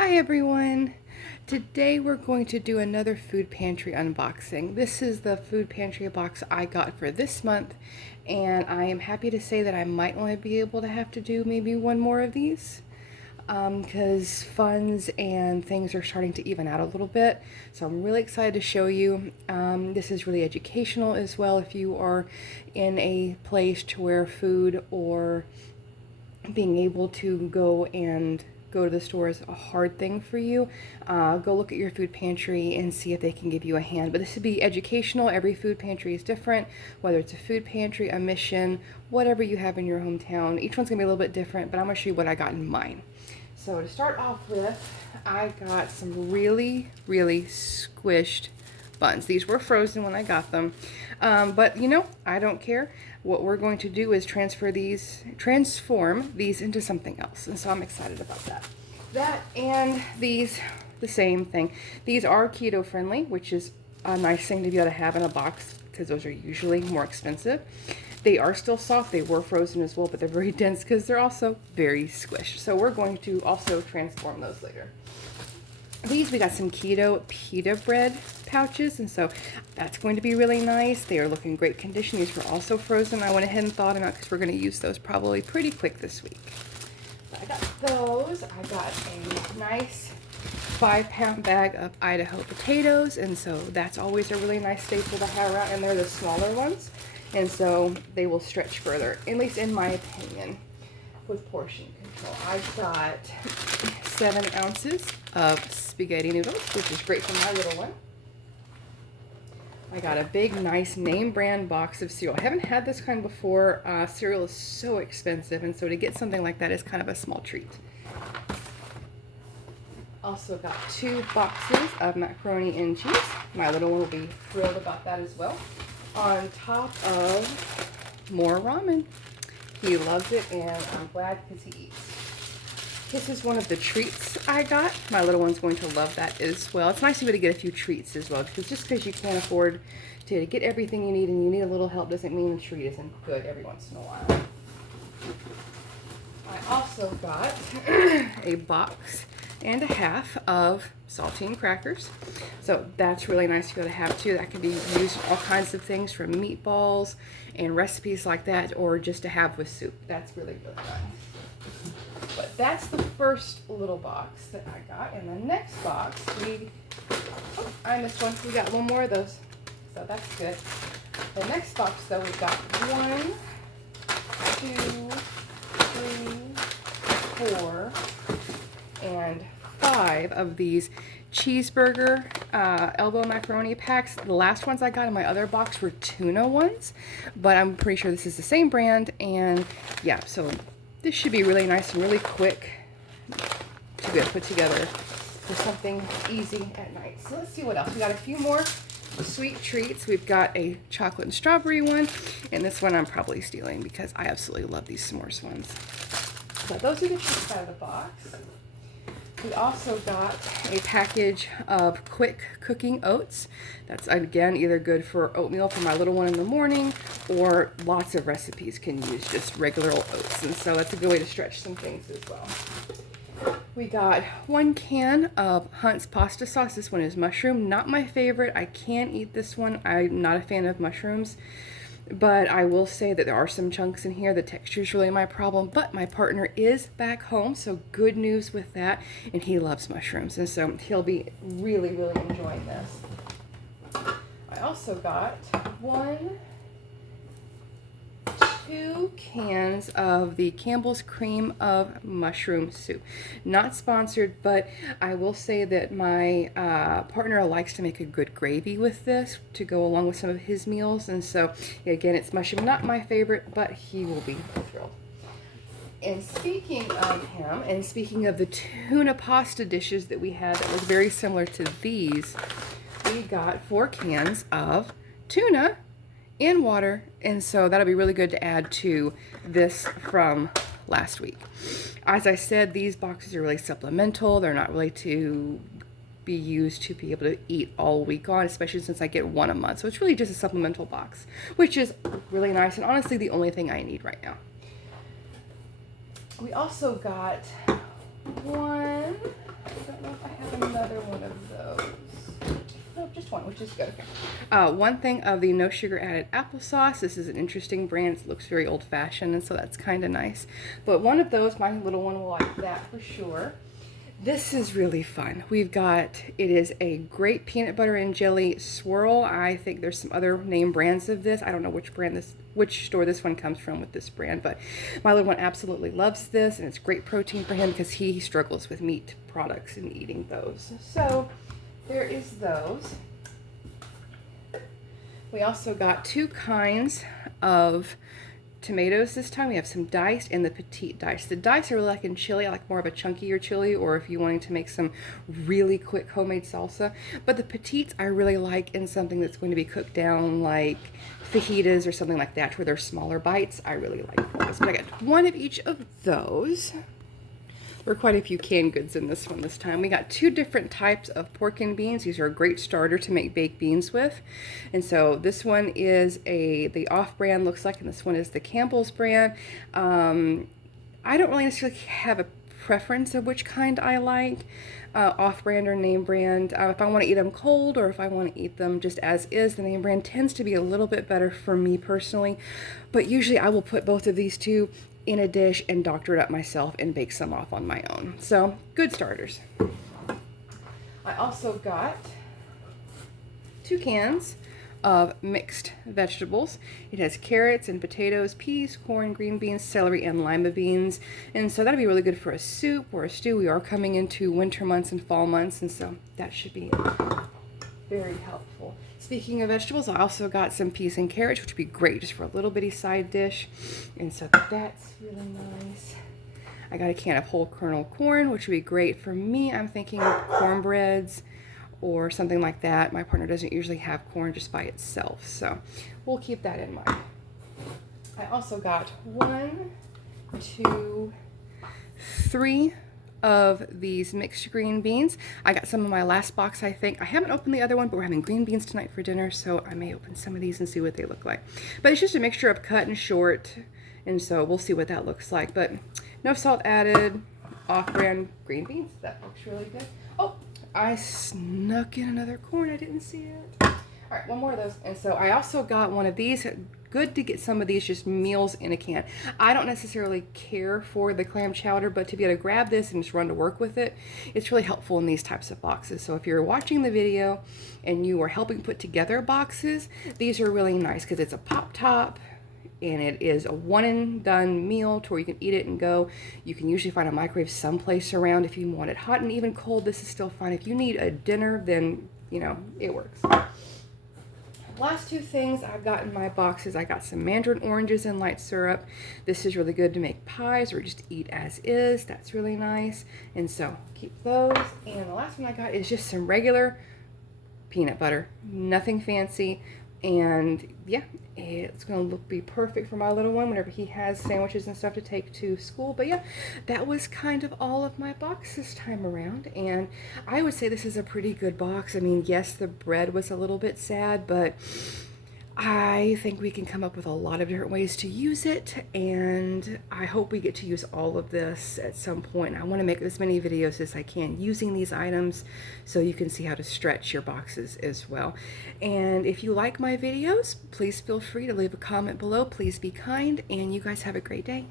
Hi everyone! Today we're going to do another food pantry unboxing. This is the food pantry box I got for this month, and I am happy to say that I might only be able to have to do maybe one more of these because funds and things are starting to even out a little bit. So I'm really excited to show you. This is really educational as well if you are in a place to where food or being able to go to the store is a hard thing for you. Go look at your food pantry and see if they can give you a hand. But this would be educational. Every food pantry is different, whether it's a food pantry, a mission, whatever you have in your hometown. Each one's gonna be a little bit different, but I'm gonna show you what I got in mine. So to start off with, I got some really squished buns. These were frozen when I got them, but you know, I don't care. What we're going to do is transform these into something else, and so I'm excited about that. That and these, the same thing. These are keto friendly, which is a nice thing to be able to have in a box because those are usually more expensive. They are still soft. They were frozen as well, but they're very dense because they're also very squished. So we're going to also transform those later. These, we got some keto pita bread pouches, and so that's going to be really nice. They are looking great condition. These were also frozen. I went ahead and thawed them out because we're going to use those probably pretty quick this week. So I got those. I got a nice 5-pound bag of Idaho potatoes, and so that's always a really nice staple to have around, and they're the smaller ones, and so they will stretch further, at least in my opinion, with portion control. I got 7 ounces of spaghetti noodles, which is great for my little one. I got a big, nice name brand box of cereal. I haven't had this kind before. Cereal is so expensive, and so to get something like that is kind of a small treat. Also got 2 boxes of macaroni and cheese. My little one will be thrilled about that as well. On top of more ramen. He loves it, and I'm glad because he eats. This is one of the treats I got. My little one's going to love that as well. It's nice to be able to get a few treats as well, because just because you can't afford to get everything you need and you need a little help doesn't mean the treat isn't good every once in a while. I also got a box and a half of saltine crackers. So that's really nice to be able to have too. That can be used in all kinds of things, from meatballs and recipes like that, or just to have with soup. That's really nice. But that's the first little box that I got. And the next box, I missed one. We got one more of those. So that's good. The next box though, we've got 1, 2, 3, 4, and 5 of these cheeseburger elbow macaroni packs. The last ones I got in my other box were tuna ones, but I'm pretty sure this is the same brand, and yeah, so this should be really nice and really quick to be able to put together for something easy at night. So let's see what else. We got a few more sweet treats. We've got a chocolate and strawberry one, and this one I'm probably stealing because I absolutely love these s'mores ones. So those are the treats out of the box. We also got a package of quick cooking oats. That's, again, either good for oatmeal for my little one in the morning, or lots of recipes can use just regular old oats. And so that's a good way to stretch some things as well. We got 1 can of Hunt's pasta sauce. This one is mushroom. Not my favorite. I can't eat this one. I'm not a fan of mushrooms. But I will say that there are some chunks in here. The texture is really my problem, but my partner is back home, so good news with that, and he loves mushrooms, and so he'll be really enjoying this. I also got 2 cans of the Campbell's Cream of Mushroom Soup. Not sponsored, but I will say that my partner likes to make a good gravy with this to go along with some of his meals, and so again, it's mushroom, not my favorite, but he will be thrilled. And speaking of him, and speaking of the tuna pasta dishes that we had that was very similar to these, we got 4 cans of tuna in water, and so that'll be really good to add to this from last week. As I said, these boxes are really supplemental. They're not really to be used to be able to eat all week on, especially since I get 1 a month. So it's really just a supplemental box, which is really nice and honestly the only thing I need right now. We also got 1, 20, which is good. Okay. One thing of the no sugar added applesauce. This is an interesting brand. It looks very old fashioned, and so that's kind of nice. But one of those, my little one will like that for sure. This is really fun. We've got, it is a great peanut butter and jelly swirl. I think there's some other name brands of this. I don't know which store this one comes from with this brand, but my little one absolutely loves this, and it's great protein for him because he struggles with meat products and eating those. So there is those. We also got 2 kinds of tomatoes this time. We have some diced and the petite diced. The diced are really like in chili. I like more of a chunkier chili, or if you're wanting to make some really quick homemade salsa. But the petites I really like in something that's going to be cooked down like fajitas or something like that, where they're smaller bites. I really like those. But I got one of each of those. There were quite a few canned goods in this one this time. We got 2 different types of pork and beans. These are a great starter to make baked beans with. And so this one is the off-brand looks like, and this one is the Campbell's brand. I don't really necessarily have a preference of which kind I like, off-brand or name brand. If I want to eat them cold or if I want to eat them just as is, the name brand tends to be a little bit better for me personally. But usually I will put both of these 2 in a dish and doctor it up myself and bake some off on my own. So good starters. I also got 2 cans of mixed vegetables. It has carrots and potatoes, peas, corn, green beans, celery, and lima beans. And so that'll be really good for a soup or a stew. We are coming into winter months and fall months, and so that should be very helpful. Speaking of vegetables, I also got some peas and carrots, which would be great just for a little bitty side dish. And so that's really nice. I got a can of whole kernel corn, which would be great for me. I'm thinking cornbreads or something like that. My partner doesn't usually have corn just by itself, so we'll keep that in mind. I also got 1, 2, 3 of these mixed green beans. I got some in my last box, I think. I haven't opened the other one, but we're having green beans tonight for dinner, so I may open some of these and see what they look like. But it's just a mixture of cut and short, and so we'll see what that looks like. But no salt added, off-brand green beans. That looks really good. Oh, I snuck in another corn. I didn't see it. All right, one more of those. And so I also got one of these. Good to get some of these just meals in a can. I don't necessarily care for the clam chowder, but to be able to grab this and just run to work with it, it's really helpful in these types of boxes. So if you're watching the video and you are helping put together boxes, these are really nice because it's a pop top and it is a one and done meal to where you can eat it and go. You can usually find a microwave someplace around if you want it hot, and even cold, this is still fine. If you need a dinner, then, you know, it works. Last 2 things I've got in my boxes. I got some mandarin oranges and light syrup. This is really good to make pies or just eat as is. That's really nice. And so keep those. And the last one I got is just some regular peanut butter. Nothing fancy. And yeah, it's going to be perfect for my little one whenever he has sandwiches and stuff to take to school. But yeah, that was kind of all of my box this time around. And I would say this is a pretty good box. I mean, yes, the bread was a little bit sad, but I think we can come up with a lot of different ways to use it, and I hope we get to use all of this at some point. I want to make as many videos as I can using these items so you can see how to stretch your boxes as well. And if you like my videos, please feel free to leave a comment below. Please be kind, and you guys have a great day.